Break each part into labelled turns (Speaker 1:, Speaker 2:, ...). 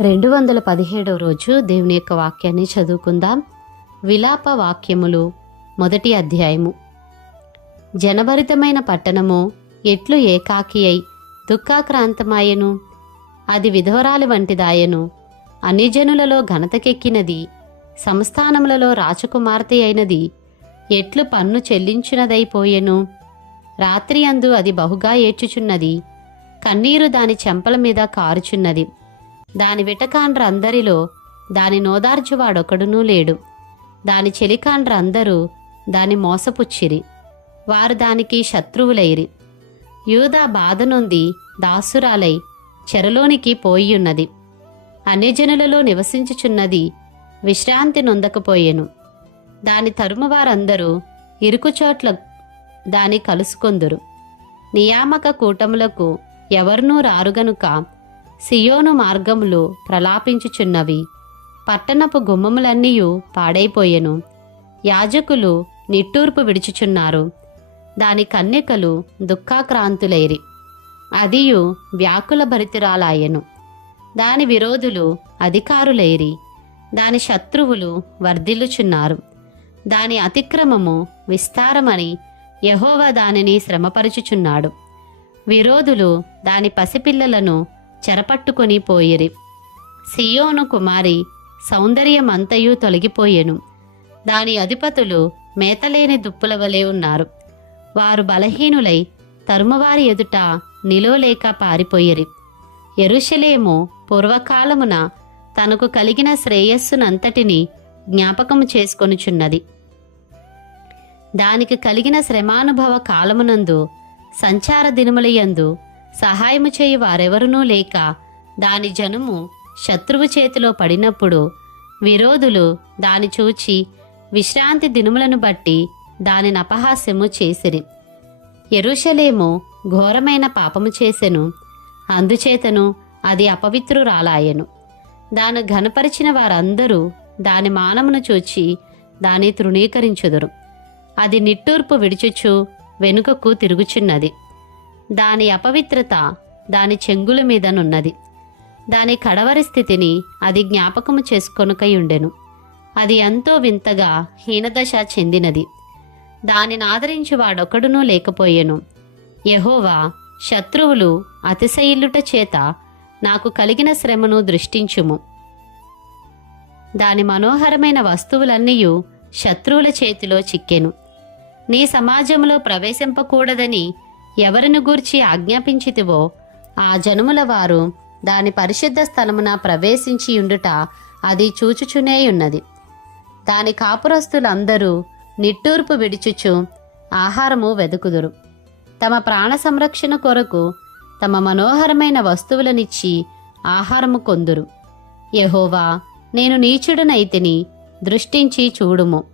Speaker 1: రెండు వందల పదిహేడవ రోజు దేవుని యొక్క వాక్యాన్ని చదువుకుందాం. విలాప వాక్యములు మొదటి అధ్యాయము. జనభరితమైన పట్టణము ఎట్లు ఏకాకి అయి దుఃఖాక్రాంతమాయను? అది విధవరాలి వంటిదాయను. అన్ని జనులలో ఘనతకెక్కినది సంస్థానములలో రాజకుమార్తె అయినది ఎట్లు పన్ను చెల్లించినదైపోయెను? రాత్రి అందు అది బహుగా ఏడ్చుచున్నది కన్నీరు దాని చెంపల మీద కారుచున్నది. దాని విటకాండ్ర అందరిలో దాని నోదార్చువాడొకడునూ లేడు. దాని చెలికాండ్రందరూ దాని మోసపుచ్చిరి. వారు దానికి శత్రువులైరి. యూదా బాధ నొంది దాసురాలై చెరలోనికి పోయియున్నది. అన్యజనులలో నివసించుచున్నది విశ్రాంతి నొందకపోయెను. దాని తరుము వారందరూ ఇరుకుచోట్ల దాని కలుసుకొందురు. నియామక కూటములకు ఎవరినూ రారుగనుక సియోను మార్గములు ప్రలాపించుచున్నవి. పట్టణపు గుమ్మములన్నీయు పాడైపోయెను. యాజకులు నిట్టూర్పు విడుచుచున్నారు. దాని కన్యకలు దుఃఖాక్రాంతులైరి. అదియు వ్యాకుల భరితురాలాయెను. దాని విరోధులు అధికారులైరి. దాని శత్రువులు వర్ధిల్లుచున్నారు. దాని అతిక్రమము విస్తారమని యహోవా దానిని శ్రమపరుచుచున్నాడు. విరోధులు దాని పసిపిల్లలను చెరపట్టుకొని పోయిరి. సియోను కుమారి సౌందర్యమంతయు తొలగిపోయెను. దాని అధిపతులు మేతలేని దుప్పుల వలె ఉన్నారు. వారు బలహీనులై తరుమవారి ఎదుట నిలోలేక పారిపోయిరి. ఎరుషలేము పూర్వకాలమున తనకు కలిగిన శ్రేయస్సునంతటిని జ్ఞాపకము చేసుకొనుచున్నది. దానికి కలిగిన శ్రమానుభవ కాలమునందు సంచార దినములయందు సహాయము చేయి వారెవరునూ లేక దాని జనుము శత్రువు చేతిలో పడినప్పుడు విరోధులు దాని చూచి విశ్రాంతి దినములను బట్టి దానిని అపహాస్యము చేసిరి. ఎరుషలేము ఘోరమైన పాపము చేసెను. అందుచేతను అది అపవిత్రురాలాయెను. దాను ఘనపరిచిన వారందరూ దాని మానమును చూచి దాని తృణీకరించుదురు. అది నిట్టూర్పు విడిచుచు వెనుకకు తిరుగుచున్నది. దాని అపవిత్రత దాని చెంగుల మీదనున్నది. దాని కడవరి స్థితిని అది జ్ఞాపకము చేసుకొనుకయుండెను. అది ఎంతో వింతగా హీనదశ చెందినది. దానిని ఆదరించి వాడొకడునూ లేకపోయెను. యహోవా శత్రువులు అతిశయిల్లుట చేత నాకు కలిగిన శ్రమను దృష్టించుము. దాని మనోహరమైన వస్తువులన్నీయు శత్రువుల చేతిలో చిక్కెను. నీ సమాజంలో ప్రవేశింపకూడదని ఎవరిని గూర్చి ఆజ్ఞాపించితివో ఆ జనుముల వారు దాని పరిశుద్ధ స్థలమున ప్రవేశించి ఉండుట అది చూచుచునేయున్నది దాని కాపురస్తులందరూ నిట్టూర్పు విడిచుచు ఆహారము వెదుకుదురు. తమ ప్రాణ సంరక్షణ కొరకు తమ మనోహరమైన వస్తువులనిచ్చి ఆహారము కొందురు. యహోవా నేను నీచుడనైతిని దృష్టించి చూడుము.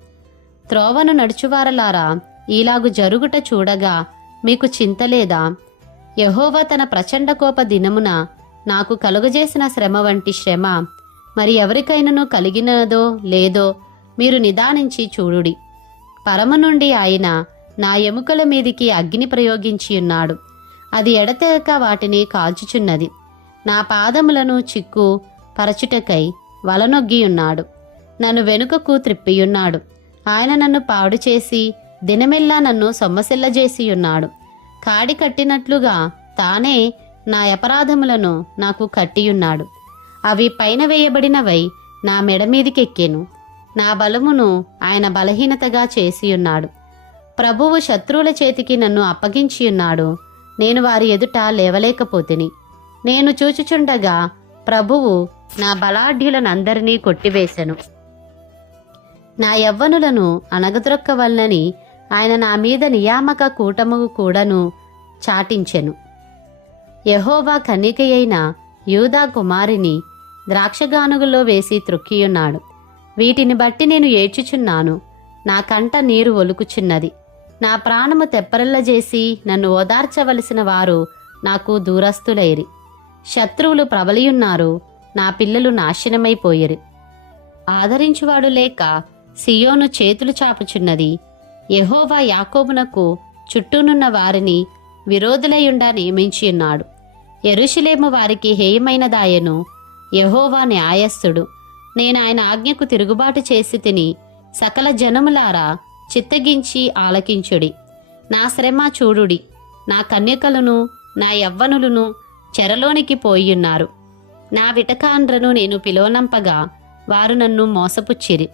Speaker 1: త్రోవను నడుచువారలారా ఇలాగు జరుగుట చూడగా మీకు చింతలేదా యహోవా తన ప్రచండ కోప దినమున నాకు కలుగజేసిన శ్రమ వంటి శ్రమ మరి ఎవరికైనాను కలిగినదో లేదో మీరు నిదానించి చూడుడి. పరమ నుండి ఆయన నా ఎముకల మీదికి అగ్ని ప్రయోగించి ఉన్నాడు. అది ఎడతెగక వాటిని కాల్చుచున్నది. నా పాదములను చిక్కు పరచుటకై వలనొగ్గియున్నాడు నన్ను వెనుకకు త్రిప్పియున్నాడు. ఆయన నన్ను పాడు చేసి దినమెల్లా నన్ను సొమ్మసిల్లజేసి ఉన్నాడు కాడి కట్టినట్లుగా తానే నా అపరాధములను నాకు కట్టియున్నాడు. అవి పైన వేయబడినవై నా మెడ మీదికెక్కెను. నా బలమును ఆయన బలహీనతగా చేసియున్నాడు. ప్రభువు శత్రువుల చేతికి నన్ను అప్పగించియున్నాడు. నేను వారి ఎదుట లేవలేకపోతిని. నేను చూచుచుండగా ప్రభువు నా బలాఢ్యులనందరినీ కొట్టివేశెను నా యవ్వనులను అణగద్రొక్కవలనని ఆయన నా మీద నియామక కూటము కూడాను చాటించెను. యహోవా కన్నికయైన యూదా కుమారిని ద్రాక్షగానుగులో వేసి త్రొక్కియున్నాడు. వీటిని బట్టి నేను ఏడ్చుచున్నాను. నా కంట నీరు ఒలుకుచున్నది. నా ప్రాణము తెప్పరిల్లజేసి నన్ను ఓదార్చవలసిన వారు నాకు దూరస్తులైరి శత్రువులు ప్రబలియున్నారు. నా పిల్లలు నాశనమైపోయిరి. ఆదరించువాడు లేక సియోను చేతులు చాపుచున్నది. యహోవా యాకోబునకు చుట్టూనున్న వారిని విరోధులయుండా నియమించియున్నాడు ఎరుషులేము వారికి హేయమైనదాయను యహోవా న్యాయస్థుడు. నేను ఆయన ఆజ్ఞకు తిరుగుబాటు చేసి తిని సకల జనములారా చిత్తగించి ఆలకించుడి. నా శ్రమ చూడుడి. నా కన్యకలను నా యవ్వనులను చెరలోనికి పోయియున్నారు. నా విటకాండ్రను నేను పిలువనంపగా వారు నన్ను మోసపుచ్చిరి.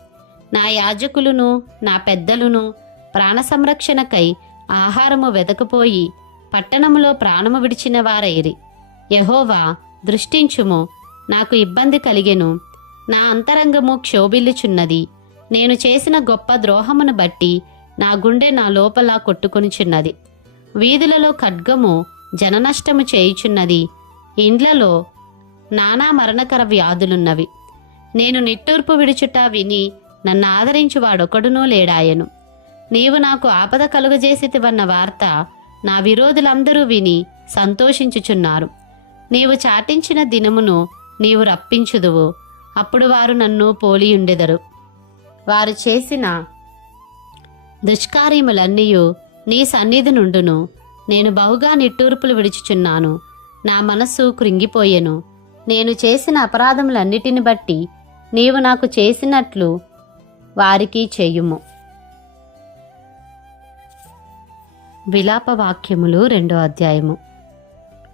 Speaker 1: నా యాజకులను నా పెద్దలను ప్రాణ సంరక్షణకై ఆహారము వెదకపోయి పట్టణములో ప్రాణము విడిచిన వారైరి. యహోవా దృష్టించుము నాకు ఇబ్బంది కలిగెను. నా అంతరంగము క్షోభిల్లుచున్నది. నేను చేసిన గొప్ప ద్రోహమును బట్టి నా గుండె నా లోపల కొట్టుకొనిచున్నది. వీధులలో ఖడ్గము జననష్టము చేయుచున్నది. ఇండ్లలో నానా మరణకర వ్యాధులున్నవి. నేను నిట్టూర్పు విడుచుట విని నన్ను ఆదరించి వాడొకడునూ లేడాయను. నీవు నాకు ఆపద కలుగజేసితివన్న వార్త నా విరోధులందరూ విని సంతోషించుచున్నారు. నీవు చాటించిన దినమును నీవు రప్పించుదువు. అప్పుడు వారు నన్ను పోలియుండెదరు. వారు చేసిన దుష్కార్యములన్నీయు నీ సన్నిధి నుండును. నేను బహుగా నిట్టూర్పులు విడుచుచున్నాను. నా మనస్సు కృంగిపోయెను. నేను చేసిన అపరాధములన్నిటిని బట్టి నీవు నాకు చేసినట్లు వారికి చేయుము. విలాప వాక్యములు రెండో అధ్యాయము.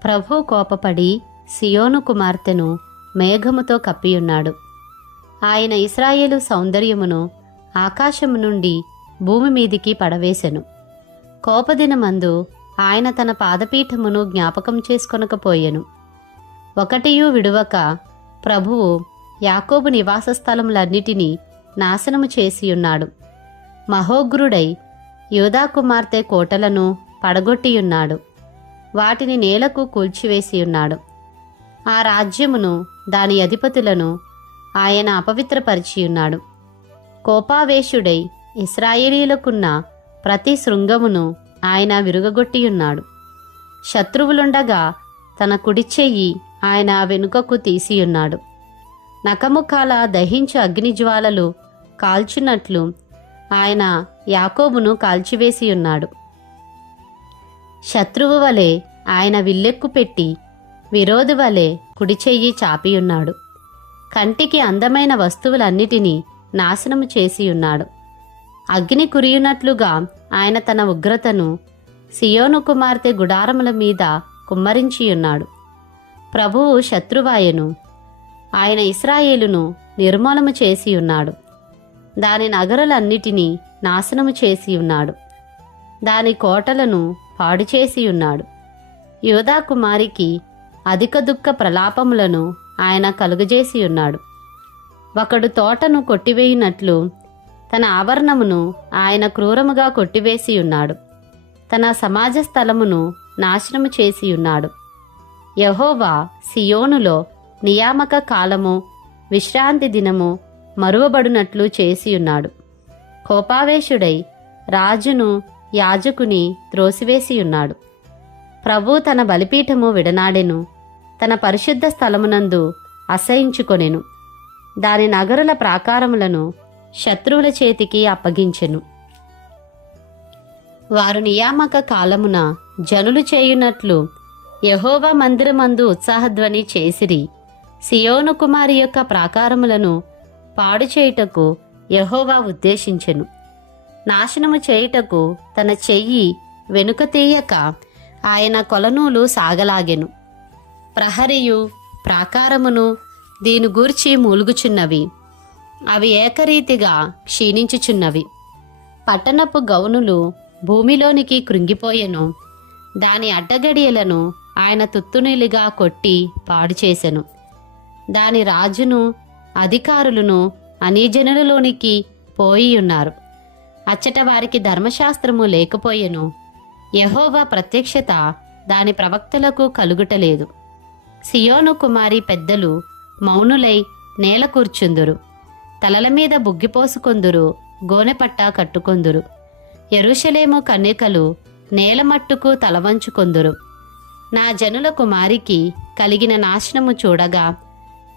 Speaker 1: ప్రభు కోపపడి సియోను కుమార్తెను మేఘముతో కప్పియున్నాడు. ఆయన ఇస్రాయేలు సౌందర్యమును ఆకాశము నుండి భూమి మీదికి పడవేశెను కోపదినమందు ఆయన తన పాదపీఠమును జ్ఞాపకం చేసుకొనకపోయెను. ఒకటియూ విడువక ప్రభువు యాకోబు నివాస స్థలములన్నిటినీ నాశనము చేసియున్నాడు. మహోగ్రుడై యోధా కుమార్తె కోటలను పడగొట్టియున్నాడు. వాటిని నేలకు కూల్చివేసియున్నాడు. ఆ రాజ్యమును దాని అధిపతులను ఆయన అపవిత్రపరిచియున్నాడు. కోపావేశుడై ఇస్రాయేలీలకున్న ప్రతి శృంగమును ఆయన విరుగగొట్టియున్నాడు. శత్రువులుండగా తన కుడి చెయ్యి ఆయన వెనుకకు తీసియున్నాడు. నకముఖాల దహించు అగ్నిజ్వాలలు కాల్చున్నట్లు ఆయన యాకోబును కాల్చివేసియున్నాడు శత్రువు వలె ఆయన విల్లెక్కు పెట్టి విరోధి వలె కుడి చెయ్యి చాపియున్నాడు కంటికి అందమైన వస్తువులన్నిటినీ నాశనము చేసియున్నాడు అగ్ని కురియునట్లుగా ఆయన తన ఉగ్రతను సియోను కుమార్తె గుడారముల మీద కుమ్మరించియున్నాడు ప్రభువు శత్రువాయను. ఆయన ఇస్రాయేలును నిర్మూలము చేసియున్నాడు దాని నగరలన్నిటినీ నాశనము చేసియున్నాడు దాని కోటలను పాడు చేసియున్నాడు యోధా కుమారికి అధిక దుఃఖ ప్రలాపములను ఆయన కలుగజేసి ఉన్నాడు. ఒకడు తోటను కొట్టివేయినట్లు తన ఆవరణమును ఆయన క్రూరముగా కొట్టివేసి ఉన్నాడు. తన సమాజ స్థలమును నాశనము చేసి ఉన్నాడు. యహోవా సియోనులో నియామక కాలము విశ్రాంతి దినము మరువబడునట్లు చేసియున్నాడు. కోపావేశుడై రాజును యాజకుని త్రోసివేసియున్నాడు. ప్రభు తన బలిపీఠము విడనాడెను తన పరిశుద్ధ స్థలమునందు అసహించుకొనెను. దాని నగరుల ప్రాకారములను శత్రువుల చేతికి అప్పగించెను. వారు నియామక కాలమున జనులు చేయునట్లు యహోవా మందిరమందు ఉత్సాహధ్వని చేసిరి. సియోను కుమారి యొక్క ప్రాకారములను పాడు చేయుటకు యహోవా ఉద్దేశించెను. నాశనము చేయుటకు తన చెయ్యి వెనుక తీయక ఆయన కొలనూలు సాగలాగెను. ప్రహరియు ప్రాకారమును దీని గూర్చి మూలుగుచున్నవి. అవి ఏకరీతిగా క్షీణించుచున్నవి. పట్టణపు గౌనులు భూమిలోనికి కృంగిపోయెను. దాని అడ్డగడియలను ఆయన తుత్తునీలుగా కొట్టి పాడు చేసెను. దాని రాజును అధికారులను అనీజనులలోనికి పోయి ఉన్నారు అచ్చట వారికి ధర్మశాస్త్రము లేకపోయెను. యహోవా ప్రత్యక్షత దాని ప్రవక్తలకు కలుగుటలేదు. సియోను కుమారి పెద్దలు మౌనులై నేల కూర్చుందురు. తలల మీద బుగ్గిపోసుకొందురు గోనెపట్ట కట్టుకొందురు. ఎరుషలేము కన్యకలు నేలమట్టుకు తలవంచుకొందురు. నా జనుల కుమారికి కలిగిన నాశనము చూడగా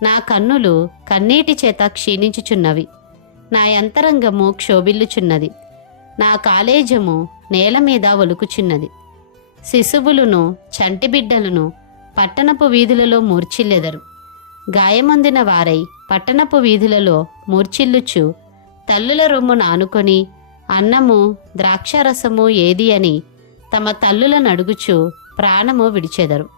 Speaker 1: నా కన్నులు కన్నీటి చేత క్షీణించుచున్నవి. నా యంతరంగము క్షోభిల్లుచున్నది. నా కాలేజము నేల మీద ఒలుకుచున్నది. శిశువులను చంటి బిడ్డలను పట్టణపు వీధులలో మూర్చిల్లెదరు గాయమొందిన వారై పట్టణపు వీధులలో మూర్చిల్లుచు తల్లుల రొమ్ము నానుకొని అన్నము ద్రాక్షారసము ఏది అని తమ తల్లులను అడుగుచు ప్రాణము విడిచెదరు.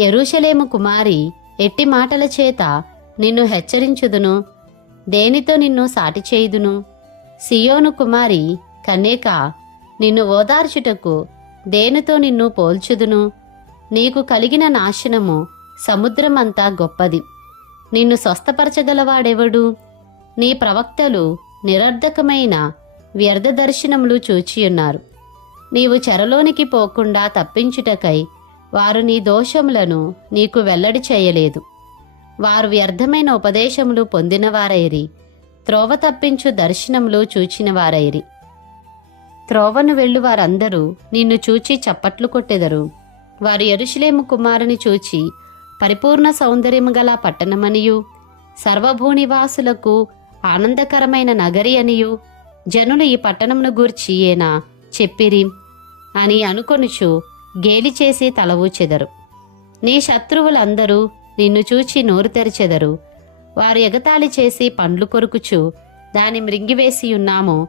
Speaker 1: ఎరుషలేము కుమారి ఎట్టి మాటల చేత నిన్ను హెచ్చరించుదును? దేనితో నిన్ను సాటి చేయుదును? సియోను కుమారి కన్యక నిన్ను ఓదార్చుటకు దేనితో నిన్ను పోల్చుదును? నీకు కలిగిన నాశనము సముద్రమంతా గొప్పది. నిన్ను స్వస్థపరచగలవాడెవడు? నీ ప్రవక్తలు నిరర్ధకమైన వ్యర్థదర్శనములు చూచియున్నారు. నీవు చెరలోనికి పోకుండా తప్పించుటకై వారు నీ దోషములను నీకు వెల్లడి చేయలేదు. వారు వ్యర్థమైన ఉపదేశములు పొందినవారైరి. త్రోవ తప్పించు దర్శనములు చూచినవారైరి. త్రోవను వెళ్ళు వారందరూ నిన్ను చూచి చప్పట్లు కొట్టెదరు. వారు ఎరుషులేము కుమారుని చూచి పరిపూర్ణ సౌందర్యము గల పట్టణమనియు సర్వభూనివాసులకు ఆనందకరమైన నగరి అనియు జనులు ఈ పట్టణమును గూర్చి ఏనా చెప్పిరి అని అనుకొనుచు గేలి చేసి తల ఊచెదరు. నీ శత్రువులందరూ నిన్ను చూచి నోరు తెరిచెదరు. వారు ఎగతాళి చేసి పండ్లు కొరుకుచు. దాని మృంగివేసి ఉన్నాము.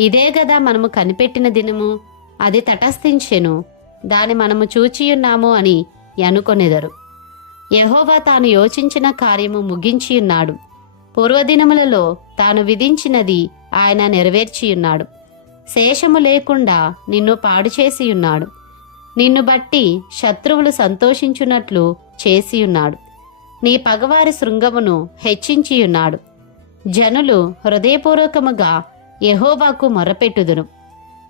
Speaker 1: ఇదే గదా మనము కనిపెట్టిన దినము. అది తటస్థించెను. దాని మనము చూచియున్నాము అని అనుకొనెదరు యహోవా తాను యోచించిన కార్యము ముగించియున్నాడు పూర్వదినములలో తాను విధించినది ఆయన నెరవేర్చియున్నాడు శేషము లేకుండా నిన్ను పాడు చేసియున్నాడు నిన్ను బట్టి శత్రువులు సంతోషించున్నట్లు చేసియున్నాడు. నీ పగవారి శృంగమును హెచ్చించియున్నాడు. జనులు హృదయపూర్వకముగా యహోవాకు మొరపెట్టుదును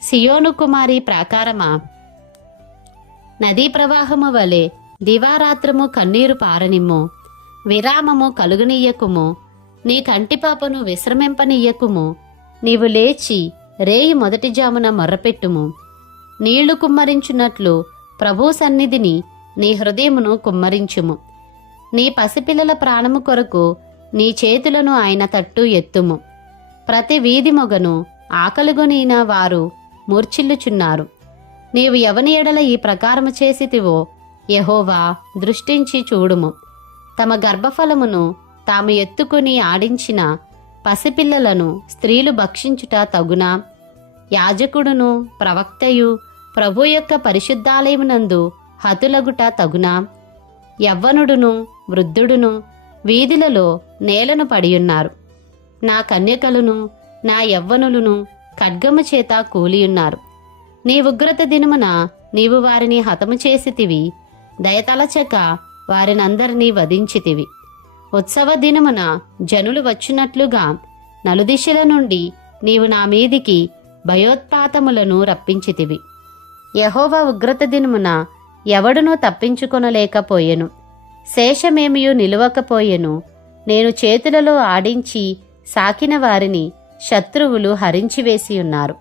Speaker 1: సియోను కుమారి ప్రాకారమా? నదీ ప్రవాహము వలె దివారాత్రము కన్నీరు పారనిమ్ము. విరామము కలుగునీయకుము నీ కంటిపాపను విశ్రమింపనీయకుము నీవు లేచి రేయి మొదటి జామున మొర్రపెట్టుము నీళ్ళు కుమ్మరించున్నట్లు ప్రభు సన్నిధిని నీ హృదయమును కుమ్మరించుము. నీ పసిపిల్లల ప్రాణము కొరకు నీ చేతులను ఆయన తట్టు ఎత్తుము. ప్రతి వీధి మొగను ఆకలిగొనిన వారు మూర్చిల్లుచున్నారు నీవు ఎవని ఎడల ఈ ప్రకారము చేసితివో యహోవా దృష్టించి చూడుము. తమ గర్భఫలమును తాము ఎత్తుకుని ఆడించిన పసిపిల్లలను స్త్రీలు భక్షించుట తగునా? యాజకుడును ప్రవక్తయు ప్రభు యొక్క పరిశుద్ధాలయమునందు హతులగుట తగునా. యవ్వనుడును వృద్ధుడును వీధులలో నేలను పడియున్నారు. నా కన్యకలను నా యవ్వనులను ఖడ్గము చేత కూలియున్నారు. నీ ఉగ్రత దినమున నీవు వారిని హతము చేసితివి. దయతలచక వారినందరినీ వధించితివి. ఉత్సవ దినమున జనులు వచ్చినట్లుగా నలుదిశల నుండి నీవు నా మీదికి భయోత్పాతములను రప్పించితివి. యహోవా ఉగ్రత దినమున ఎవడునూ తప్పించుకొనలేకపోయెను. శేషమేమియు నిలువకపోయెను. నేను చేతులలో ఆడించి సాకిన వారిని శత్రువులు హరించివేసి ఉన్నారు.